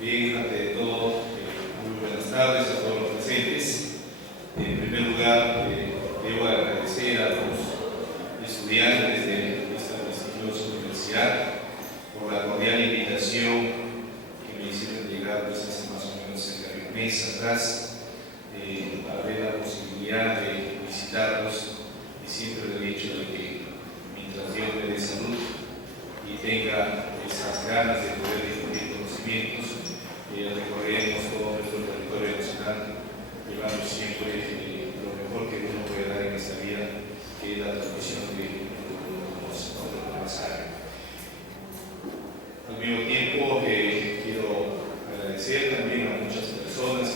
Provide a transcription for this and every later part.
Bien, ante de todo, muy buenas tardes a todos los presentes. En primer lugar, debo agradecer a los estudiantes de esta prestigiosa universidad por la cordial invitación que me hicieron llegar desde hace más o menos cerca de un mes atrás, para ver la posibilidad de visitarlos, y siempre el hecho de que mientras Dios me dé salud y tenga esas ganas de poder difundir conocimientos, recorreremos todo nuestro territorio nacional, llevando siempre lo mejor que uno puede dar en esta vida, que es la transmisión de lo que nos sabe. Al mismo tiempo, quiero agradecer también a muchas personas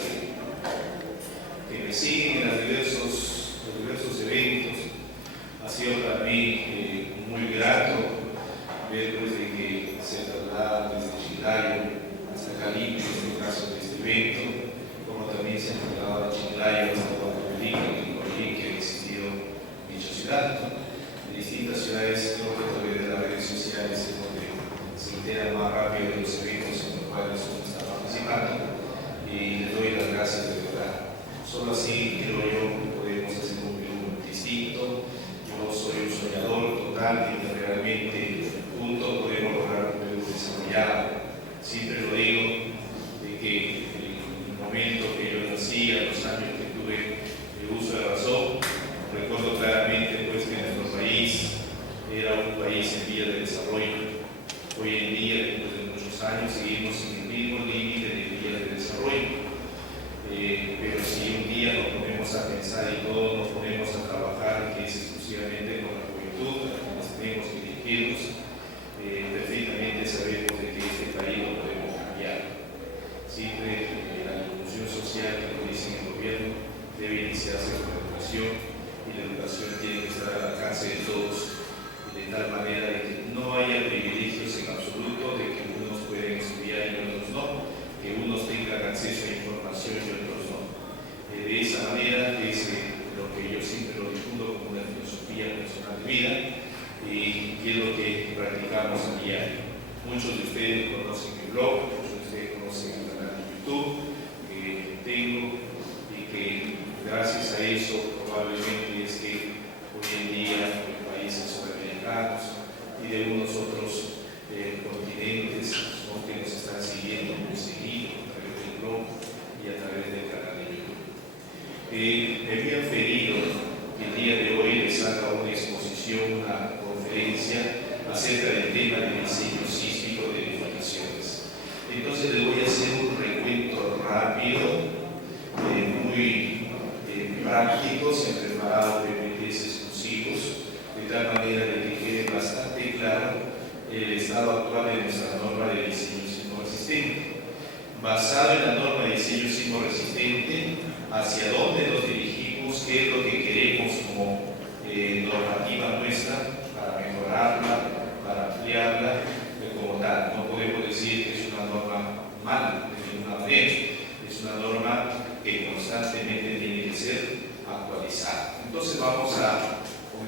que me siguen en los diversos eventos. Ha sido para mí muy grato ver desde que se traslada desde Chiclayo hasta Cali, en este caso de este evento, como también se ha trasladado de Chiclayo hasta Huancavelica, en Colín, que ha existido en dicha ciudad. En distintas ciudades, creo que a través de las redes sociales es donde se enteran más rápido de los eventos en los cuales uno está participando, y les doy las gracias de verdad. Solo así, creo yo, podemos hacer un Perú distinto. Yo soy un soñador total de que realmente juntos podemos lograr un Perú desarrollado. Siempre lo digo, de que en el momento que yo nací, a los años que tuve el uso de razón, recuerdo claramente pues, que nuestro país era un país en vía de desarrollo. Hoy en día, después de muchos años, seguimos sin el mismo límite de vía de desarrollo. Pero si un día nos ponemos a pensar y todos nos ponemos a trabajar, que es exclusivamente con la juventud, a quienes tenemos que dirigirnos, perfectamente sabemos de que este país lo podemos cambiar. Siempre la inclusión social, que lo dice el gobierno, debe iniciarse con la educación, y la educación tiene que estar al alcance de todos, de tal manera de que no haya privilegios en absoluto, de que unos pueden estudiar y otros no, que unos tengan acceso a información y otros no. De esa manera es lo que yo siempre lo difundo como una filosofía personal de vida, y es lo que practicamos a diario. Muchos de ustedes conocen mi blog, muchos de ustedes conocen el canal de YouTube que tengo, y que gracias a eso probablemente es que hoy en día en países sudamericanos y de unos otros continentes son que nos están siguiendo muy seguido a través del blog y a través del canal de YouTube. Me habían pedido que el día de hoy les haga una exposición, una conferencia acerca del tema del diseño sísmico de edificaciones. Entonces les voy a hacer un recuento rápido, muy práctico. Se han preparado PPTs exclusivos, de tal manera de que quede bastante claro el estado actual de nuestra norma de diseño sismo resistente. Basado en la norma de diseño sismo resistente, hacia dónde nos dirigimos, qué es lo que queremos como normativa nuestra para mejorarla, para ampliarla, como tal. No podemos decir que es una norma mala de ninguna manera, es una norma que constantemente tiene que ser actualizada. Entonces con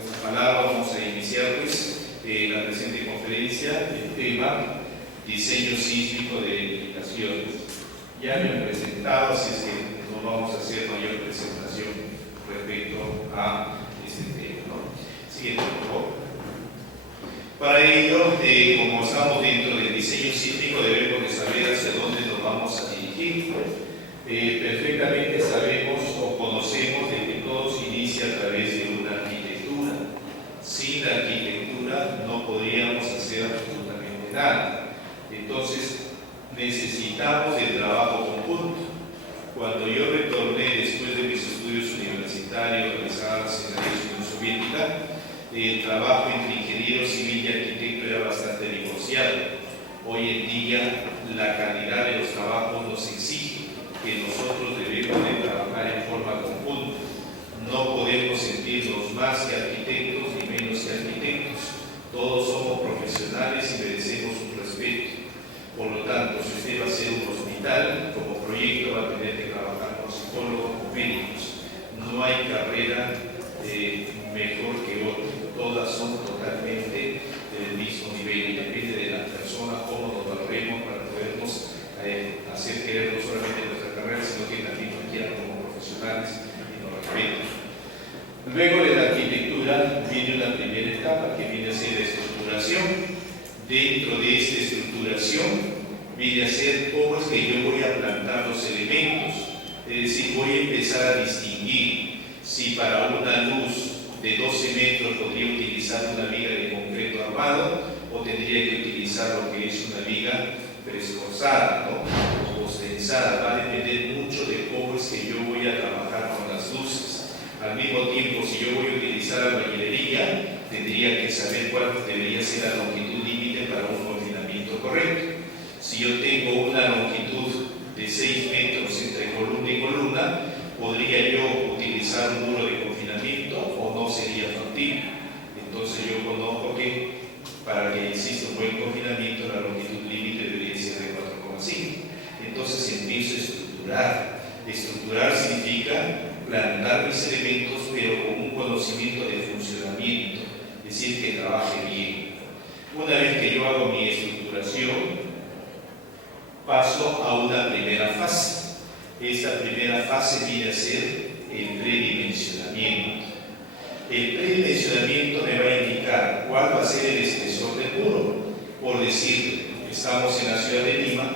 esta palabra vamos a iniciar pues la presente conferencia, el tema diseño sísmico de edificaciones. Ya me han presentado, así es que no vamos a hacer mayor presentación respecto a este tema, ¿no? Siguiente, por favor. Para ello, como estamos dentro del diseño sísmico, debemos de saber hacia dónde nos vamos a dirigir. Perfectamente sabemos o conocemos de que todo se inicia a través de una arquitectura. Sin la arquitectura no podríamos hacer absolutamente nada. Entonces, necesitamos el trabajo conjunto. Cuando yo retorné después de mis estudios universitarios realizados en la Unión Soviética, el trabajo entre ingeniero civil y arquitecto era bastante divorciado. Hoy en día, la calidad de los trabajos nos exige que nosotros debemos de trabajar en forma conjunta. No podemos sentirnos más que arquitectos ni menos que arquitectos. Todos somos profesionales y merecemos un respeto. Por lo tanto, si usted va a hacer un hospital, como proyecto va a tener que trabajar con psicólogos o médicos. No hay carrera mejor que otra. Todas son totalmente del mismo nivel, y depende de la persona cómo nos valoremos para podernos etapa que viene a ser la estructuración. Dentro de esta estructuración viene a ser cómo es que yo voy a plantar los elementos. Es decir, voy a empezar a distinguir si para una luz de 12 metros podría utilizar una viga de concreto armado o tendría que utilizar lo que es una viga preescorzada, ¿no? O tensada. Va a depender mucho de cómo es que yo voy a trabajar con las luces. Al mismo tiempo, si yo voy a utilizar albañilería, tendría que saber cuál debería ser la longitud límite para un confinamiento correcto. Si yo tengo una longitud de 6 metros entre columna y columna, ¿podría yo utilizar un muro de confinamiento o no sería factible? Entonces yo conozco que para que exista un buen confinamiento la longitud límite debería ser de 4,5. Entonces empiezo a estructurar. Estructurar significa plantar mis elementos pero con un conocimiento de funcionamiento, es decir, que trabaje bien. Una vez que yo hago mi estructuración, paso a una primera fase. Esta primera fase viene a ser el predimensionamiento. El predimensionamiento me va a indicar cuál va a ser el espesor del muro. Por decir, estamos en la ciudad de Lima,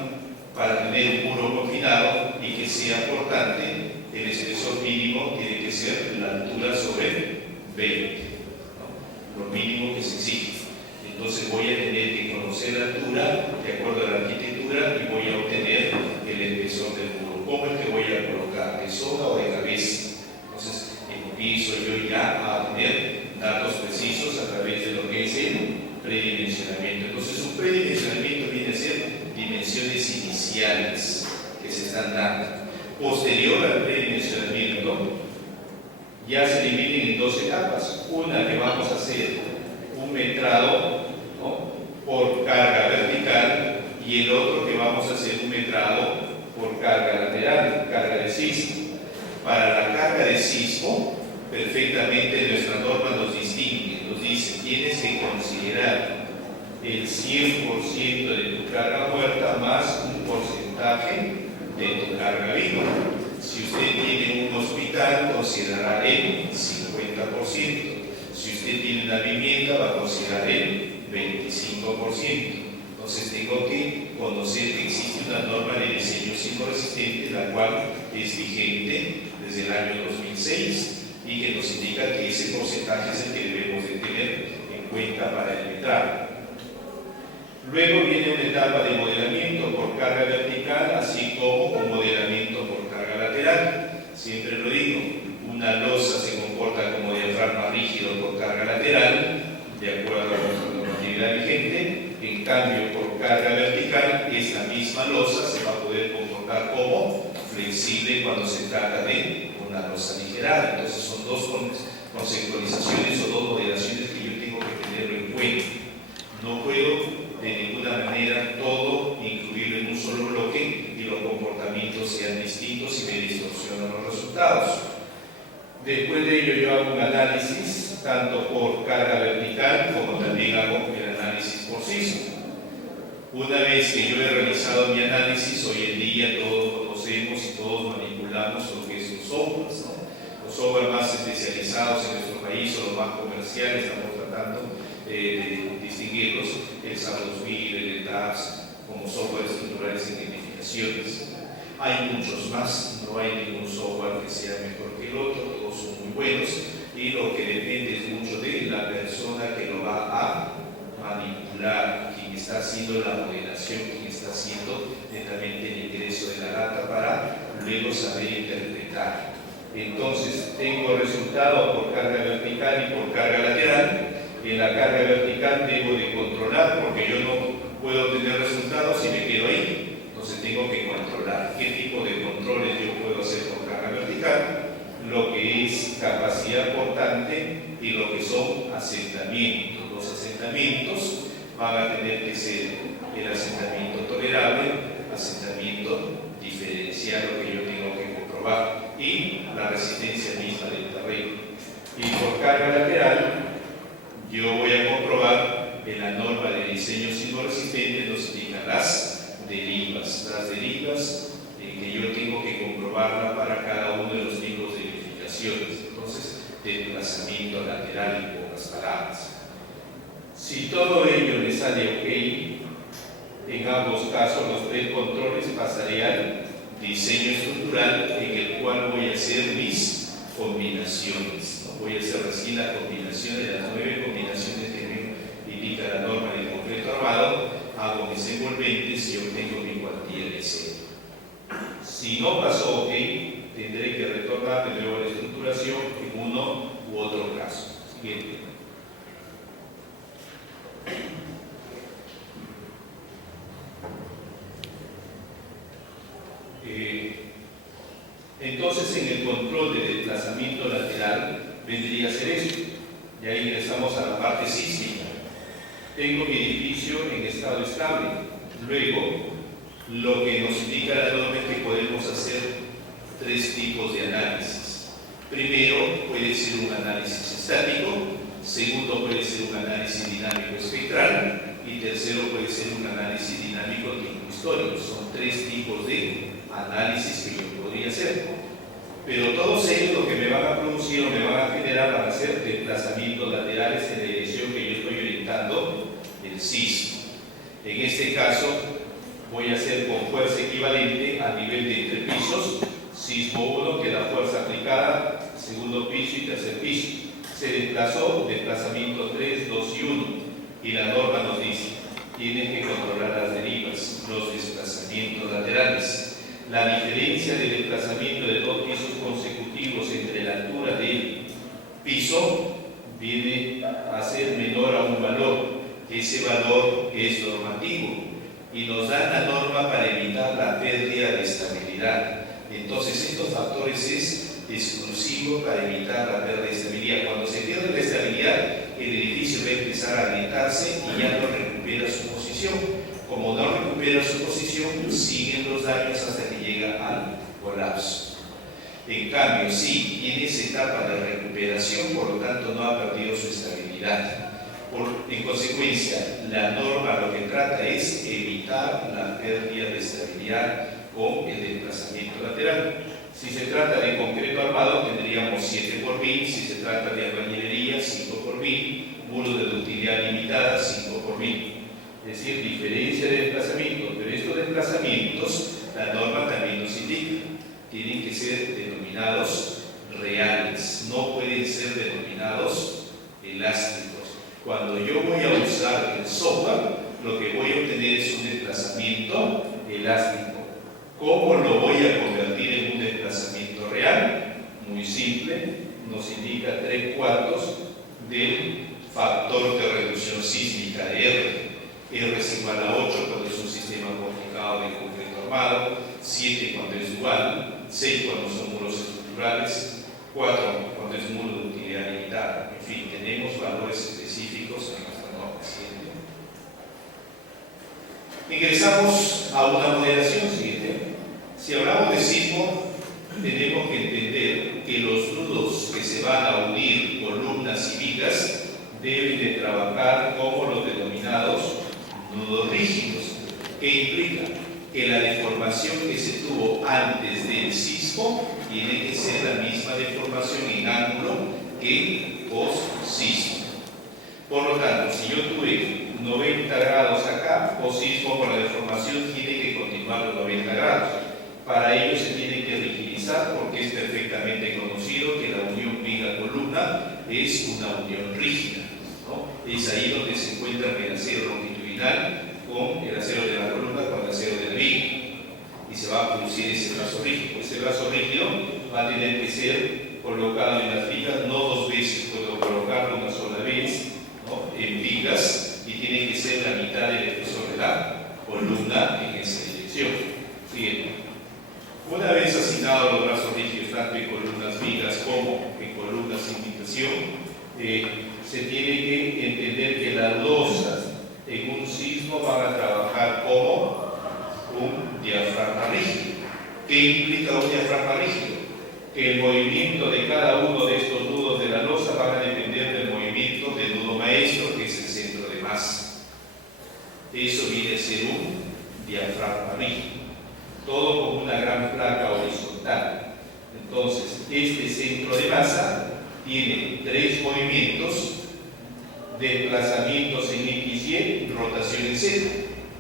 para tener un muro confinado y que sea portante, el espesor mínimo tiene que ser la altura sobre 20, ¿no? Lo mínimo que se exige. Entonces voy a tener que conocer la altura de acuerdo a la arquitectura y voy a obtener el espesor del muro. ¿Cómo es que voy a colocar? ¿De soga o de cabeza? Entonces empiezo yo ya a tener datos precisos a través de lo que es el predimensionamiento. Entonces un predimensionamiento viene a ser dimensiones iniciales que se están dando. Posterior al predimensionamiento ya se dividen en dos etapas. Una que vamos a hacer un metrado, ¿no?, por carga vertical, y el otro que vamos a hacer un metrado por carga lateral, carga de sismo. Para la carga de sismo, perfectamente nuestra norma nos distingue, nos dice, tienes que considerar el 100% de tu carga muerta más un porcentaje de tu carga viva. Si usted tiene un hospital, considerará el 50%. Si usted tiene una vivienda, va a considerar el 25%. Entonces tengo que conocer que existe una norma de diseño sismoresistente, la cual es vigente desde el año 2006 y que nos indica que ese porcentaje es el que debemos de tener en cuenta para el metrado. Luego viene una etapa de modelamiento por carga vertical, así como un modelamiento por carga lateral. Siempre lo digo, una losa se comporta como diafragma rígido por carga lateral, de acuerdo a la normatividad vigente. En cambio, por carga vertical, esta misma losa se va a poder comportar como flexible cuando se trata de una losa aligerada. Entonces son dos conceptualizaciones o dos modelaciones que yo tengo que tenerlo en cuenta. No puedo de ninguna manera todo incluirlo en un solo bloque y los comportamientos sean distintos y me distorsionan los resultados. Después de ello yo hago un análisis tanto por carga vertical como también hago el análisis por sismo. Una vez que yo he realizado mi análisis, hoy en día todos conocemos y todos manipulamos lo que son softwares, ¿no? Los softwares más especializados en nuestro país o los más comerciales, estamos tratando de distinguirlos, el SAP 2000, el ETAPS, como software estructurales en identificaciones. Hay muchos más, no hay ningún software que sea mejor que el otro, todos son muy buenos y lo que depende es mucho de la persona que lo va a manipular, quien está haciendo la modelación, quien está haciendo netamente el ingreso de la data para luego saber interpretar. Entonces tengo resultados por carga vertical y por carga lateral. En la carga vertical debo de controlar porque yo no puedo tener resultados si me quedo ahí. Entonces tengo que controlar qué tipo de controles yo puedo hacer por carga vertical, lo que es capacidad portante y lo que son asentamientos. Los asentamientos van a tener que ser el asentamiento tolerable, asentamiento diferencial, lo que yo tengo que comprobar, y la resistencia misma del terreno. Y por carga lateral, yo voy a comprobar en la norma de diseño sismoresistente nos indica las derivas que yo tengo que comprobarla para cada uno de los tipos de edificaciones. Entonces, desplazamiento lateral, en pocas palabras. Si todo ello le sale ok, en ambos casos los 3 controles pasaré al diseño estructural, en el cual voy a hacer mis combinaciones, ¿no? Voy a hacer así la combinación de las 9 combinaciones que me indica la norma del concreto armado. Hago mis envolventes y obtengo mi cuantía de cero. Si no pasó ok, tendré que retornar de nuevo a la estructuración en uno u otro caso. Siguiente. Entonces, en el control de desplazamiento lateral vendría a ser esto. Y ahí ingresamos a la parte sísmica. Tengo mi edificio en estado estable. Luego, lo que nos indica la norma es que podemos hacer 3 tipos de análisis. Primero, puede ser un análisis estático. Segundo, puede ser un análisis dinámico espectral. Y tercero, puede ser un análisis dinámico tipo histórico. Son 3 tipos de análisis que yo podría hacer. Pero todos ellos lo que me van a producir o me van a generar van a ser desplazamientos laterales en la dirección que yo estoy orientando el sismo. En este caso, voy a hacer con fuerza equivalente al nivel de entrepisos. Sismo 1, que la fuerza aplicada, segundo piso y tercer piso. Se desplazó, desplazamiento 3, 2 y 1. Y la norma nos dice, tienen que controlar las derivas, los desplazamientos laterales. La diferencia de desplazamiento de 2 pisos consecutivos entre la altura del piso viene a ser menor a un valor. Ese valor es normativo y nos da la norma para evitar la pérdida de estabilidad. Entonces, estos factores es exclusivo para evitar la pérdida de estabilidad. Cuando se pierde la estabilidad, el edificio va a empezar a agrietarse y ya no recupera su posición. Como no recupera su posición, siguen los daños hasta que llega al colapso. En cambio, sí tiene esa etapa de recuperación, por lo tanto no ha perdido su estabilidad. En consecuencia, la norma lo que trata es evitar la pérdida de estabilidad con el desplazamiento lateral. Si se trata de concreto armado, tendríamos 7 por 1000. Si se trata de albañilería, 5 por 1000. Muros de ductilidad limitada, 5 por 1000. Es decir, diferencia de desplazamiento. Pero estos desplazamientos, la norma también nos indica, tienen que ser denominados reales, no pueden ser denominados elásticos. Cuando yo voy a usar el software, lo que voy a obtener es un desplazamiento elástico. ¿Cómo lo voy a convertir en un desplazamiento real? Muy simple, nos indica 3/4 del factor de reducción sísmica R. R es igual a 8 cuando es un sistema complicado de concreto armado, 7 cuando es dual, 6 cuando son muros estructurales, 4 cuando es muro de utilidad limitada. En fin, tenemos valores específicos en nuestra norma. Ingresamos a una moderación siguiente. Si hablamos de sismo, tenemos que entender que los nudos que se van a unir, columnas y vigas, deben de trabajar como los denominados nudos rígidos, que implica que la deformación que se tuvo antes del sismo tiene que ser la misma deformación en ángulo que post-sismo. Por lo tanto, si yo tuve 90 grados acá, post-sismo por la deformación tiene que continuar los 90 grados. Para ello se tiene que rigidizar porque es perfectamente conocido que la unión viga-columna es una unión rígida, ¿no? Es ahí donde se encuentra el acero longitudinal con el acero de la columna con el acero de la viga y se va a producir ese brazo rígido. Ese brazo rígido va a tener que ser colocado en las vigas, no 2 veces, puedo colocarlo una sola vez, ¿no? En vigas, y tiene que ser la mitad del espesor de la columna en esa dirección. Bien. Una vez asignados los brazos rígidos tanto en columnas vigas como en columnas sin invitación, se tiene que entender que las losas en un sismo van a trabajar como un diafragma rígido. ¿Qué implica un diafragma rígido? Que el movimiento de cada uno de estos nudos de la losa van a depender del movimiento del nudo maestro, que es el centro de masa. Eso viene a ser un diafragma rígido. Todo como una gran placa horizontal. Entonces, este centro de masa tiene 3 movimientos desplazamientos en X, Y, rotación en Z.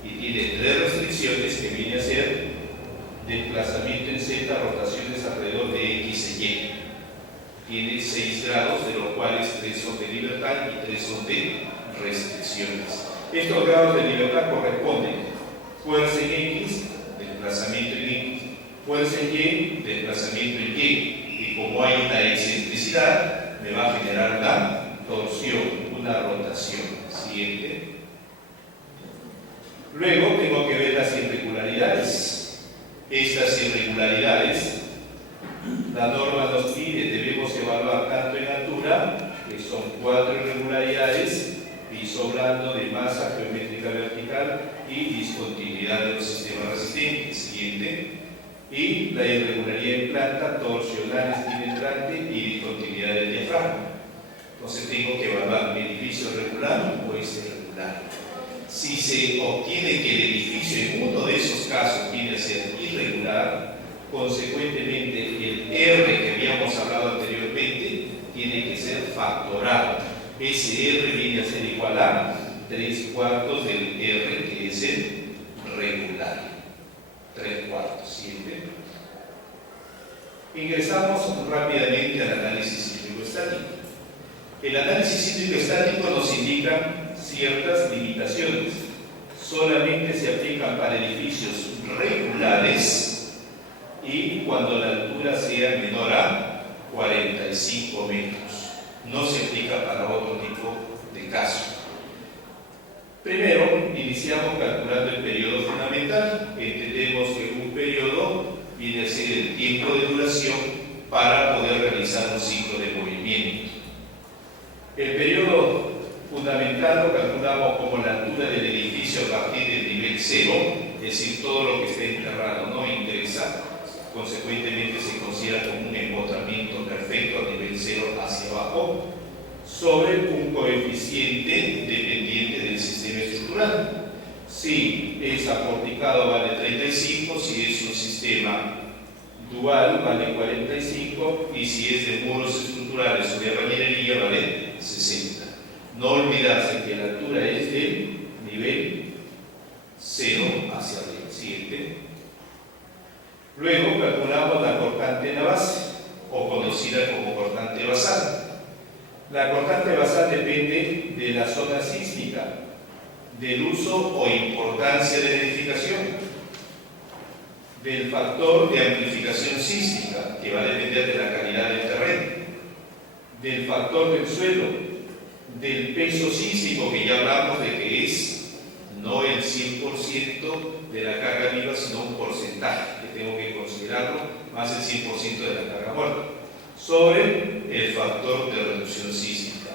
Y tiene 3 restricciones que viene a ser desplazamiento en Z, rotaciones alrededor de X e Y. Tiene 6 grados, de los cuales 3 son de libertad y 3 son de restricciones. Estos grados de libertad corresponden fuerza en X, desplazamiento en X, fuerza en Y, desplazamiento en Y. Y como hay una excentricidad, me va a generar una torsión, una rotación. Siguiente. Luego tengo que ver las irregularidades. Estas irregularidades, la norma nos pide, debemos evaluar tanto en altura, que son 4 irregularidades, piso blando de masa geométrica vertical y discontinuidad de los sistemas resistentes. Siguiente. Y la irregularidad en planta, torsional penetrante y discontinuidad del diafragma. Entonces tengo que evaluar mi edificio regular o es irregular. Si se obtiene que el edificio en uno de esos casos viene a ser irregular, consecuentemente el R que habíamos hablado anteriormente tiene que ser factorado. Ese R viene a ser igual a 3/4 del R que es el regular. 3/4. Siguiente. Ingresamos rápidamente al análisis sísmico-estático. El análisis sísmico-estático nos indica ciertas limitaciones. Solamente se aplican para edificios regulares y cuando la altura sea menor a 45 metros. No se aplica para otro tipo de caso. Primero, iniciamos calculando el periodo fundamental. Entendemos que un periodo viene a ser el tiempo de duración para poder realizar un ciclo de movimiento. El periodo fundamental lo calculamos como la altura del edificio a partir del nivel 0, es decir, todo lo que esté enterrado no ingresa, consecuentemente se considera como un empotramiento perfecto a nivel 0 hacia abajo, sobre un coeficiente dependiente del sistema estructural. Si es aporticado vale 35, si es un sistema dual vale 45 y si es de muros estructurales o de albañilería vale 60. No olvidarse que la altura es del nivel 0 hacia arriba. Siguiente. Luego calculamos la cortante en la base, o conocida como cortante basal. La cortante basal depende de la zona sísmica, del uso o importancia de la edificación, del factor de amplificación sísmica, que va a depender de la calidad del terreno, del factor del suelo, del peso sísmico, que ya hablamos de que es no el 100% de la carga viva, sino un porcentaje, que tengo que considerarlo, más el 100% de la carga muerta, sobre el factor de reducción sísmica.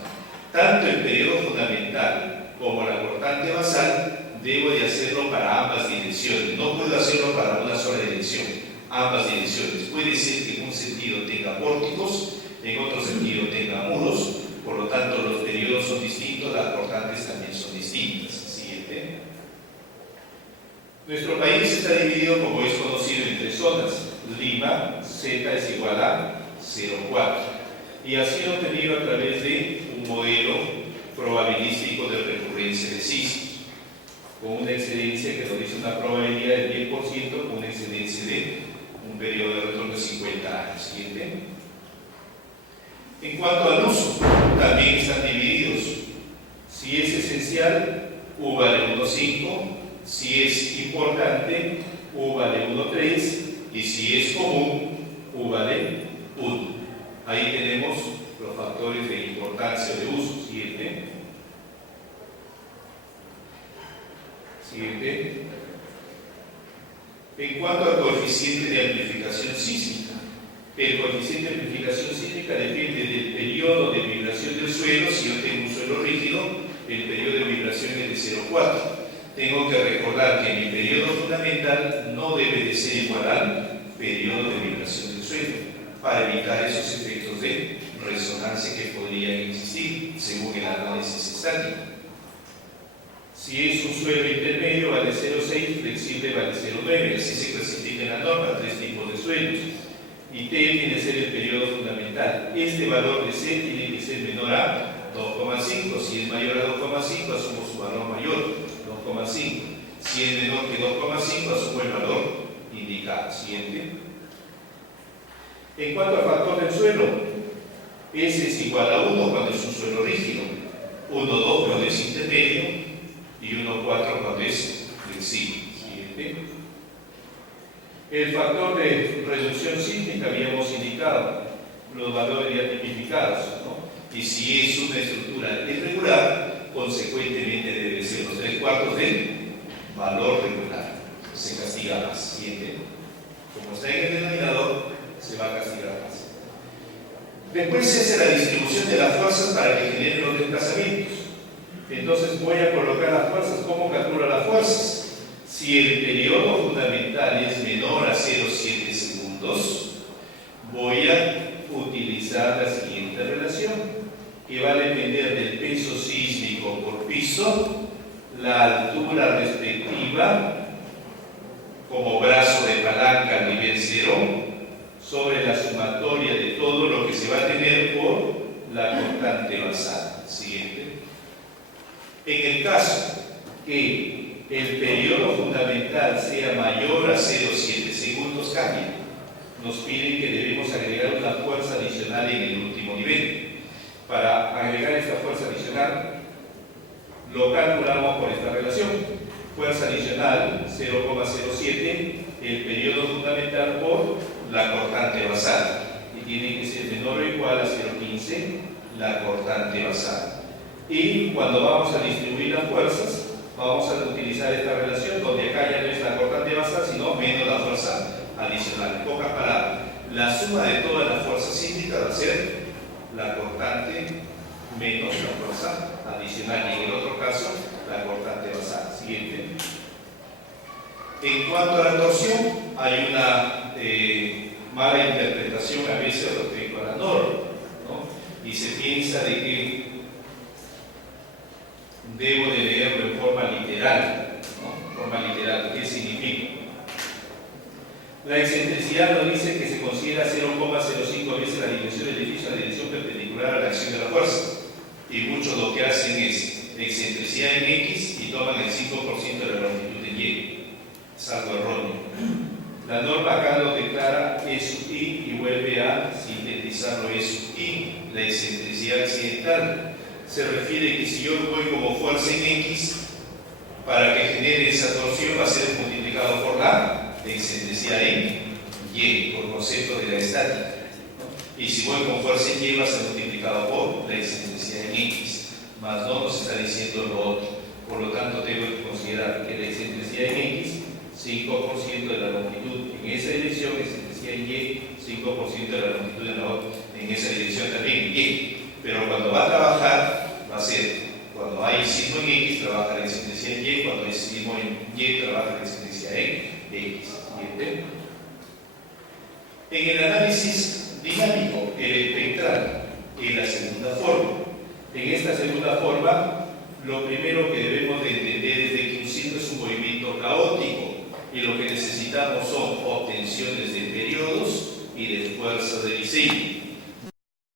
Tanto el periodo fundamental como la cortante basal debo de hacerlo para ambas direcciones. No puedo hacerlo para una sola dirección, ambas direcciones. Puede ser que en un sentido tenga pórticos, en otro sentido tenga muros, por lo tanto los periodos son distintos, las cortantes también son distintas. Siguiente. Nuestro país está dividido, como es conocido, en 3 zonas. Lima, Z es igual a 0,4 y ha sido obtenido a través de un modelo probabilístico de recurrencia de sismos, con una excedencia que nos dice una probabilidad del 10%, con una excedencia de un periodo de retorno de 50 años. Siguiente. En cuanto al uso, también están divididos. Si es esencial, U vale 1,5, si es importante, U vale 1,3 y si es común, U vale 1. Ahí tenemos los factores de importancia de uso. Siguiente. Siguiente. En cuanto al coeficiente de amplificación sísmica, el coeficiente de amplificación sísmica depende del periodo de vibración del suelo. Si yo tengo un suelo rígido, el periodo de vibración es de 0,4. Tengo que recordar que mi periodo fundamental no debe de ser igual al periodo de vibración del suelo, para evitar esos efectos de resonancia que podrían existir según el análisis estático. Si es un suelo intermedio vale 0,6, flexible vale 0,9, así se clasifica en la norma 3 tipos de suelos. Y T viene a ser el periodo fundamental. Este valor de C tiene que ser menor a 2,5. Si es mayor a 2,5, asumo su valor mayor, 2,5. Si es menor que 2,5, asumo el valor indicado. Siguiente. En cuanto al factor del suelo, S es igual a 1 cuando es un suelo rígido, 1,2 cuando es intermedio y 1,4 cuando es flexible. Siguiente. El factor de reducción sísmica habíamos indicado los valores ya tipificados, ¿no? Y si es una estructura irregular, consecuentemente debe ser los 3/4 del valor regular. Se castiga más. Siguiente. Como está en el denominador, se va a castigar más. Después se hace la distribución de las fuerzas para que generen los desplazamientos. Entonces voy a colocar las fuerzas. ¿Cómo calculo las fuerzas? Si el periodo fundamental es menor a 0,7 segundos, voy a utilizar la siguiente relación, que va a depender del peso sísmico por piso, la altura respectiva como brazo de palanca al nivel 0, sobre la sumatoria de todo lo que se va a tener por la constante basal. Siguiente. En el caso que el periodo fundamental sea mayor a 0,7 segundos, cambia. Nos piden que debemos agregar una fuerza adicional en el último nivel. Para agregar esta fuerza adicional, lo calculamos por esta relación. Fuerza adicional 0,07, el periodo fundamental por la cortante basal. Y tiene que ser menor o igual a 0,15 la cortante basal. Y cuando vamos a distribuir las fuerzas, vamos a utilizar esta relación donde acá ya no es la cortante basal, sino menos la fuerza adicional. En pocas palabras, la suma de todas las fuerzas sísmicas va a ser la cortante menos la fuerza adicional, y en el otro caso la cortante basal. Siguiente. En cuanto a la torsión, hay una mala interpretación a veces respecto a la norma, ¿no? Y se piensa de que debo de leerlo en forma literal, ¿no? Forma literal. ¿Qué significa? La excentricidad nos dice que se considera 0,05 veces la dimensión del edificio en la dirección perpendicular a la acción de la fuerza. Y muchos lo que hacen es excentricidad en X y toman el 5% de la longitud en Y. Es algo erróneo. La norma acá lo declara E sub I y vuelve a sintetizarlo E sub I. La excentricidad accidental se refiere que si yo voy como fuerza en X, para que genere esa torsión va a ser multiplicado por la excentricidad en Y, por concepto de la estática, ¿no? Y si voy con fuerza en Y va a ser multiplicado por la excentricidad en X, más no nos está diciendo lo otro. Por lo tanto, tengo que considerar que la excentricidad en X, 5% de la longitud en esa dirección, excentricidad en Y, 5% de la longitud en esa dirección también en Y. Pero cuando va a trabajar, va a ser, cuando hay sismo en X, trabaja la excentricidad en Y, cuando hay sismo en Y, trabaja la excentricidad en X. ¿Siguiente? En el análisis dinámico, el espectral, en la segunda forma. En esta segunda forma, lo primero que debemos de entender es de que un sismo es un movimiento caótico y lo que necesitamos son obtenciones de periodos y de fuerzas de diseño.